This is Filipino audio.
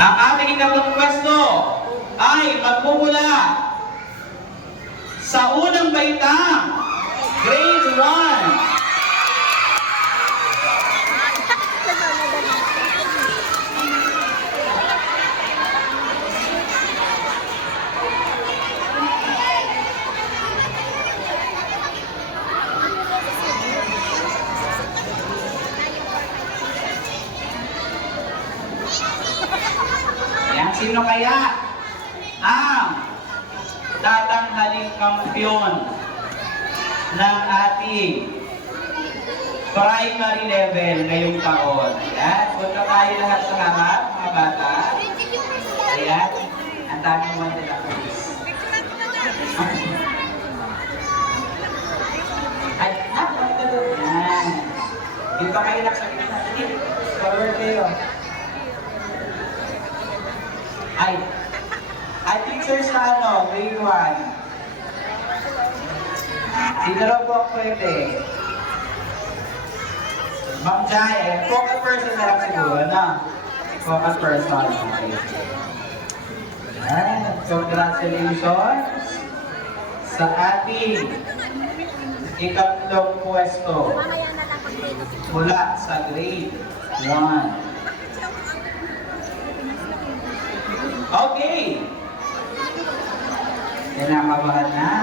Ang ating ikatlong pwesto ay magmumula sa unang baitang, Grade 1. Ayan, sino kaya ang tatanghaling kampiyon ng ating primary level ngayong taon? Ayan, punta tayo lahat sa harap, mga bata. Ayan, ang daming mo nila, please. Ay, ayan. Dito kayo lang sa gitna. Forward kayo. Ay, teachers na ano, grade 1. Sino raw po ang pwede? Ma'am Jai, focal person na lang siguro, na? Focal person. Okay. Ayan, congratulations sa ating ikatlong pwesto mula sa grade 1. Okay. Kinakabahan na.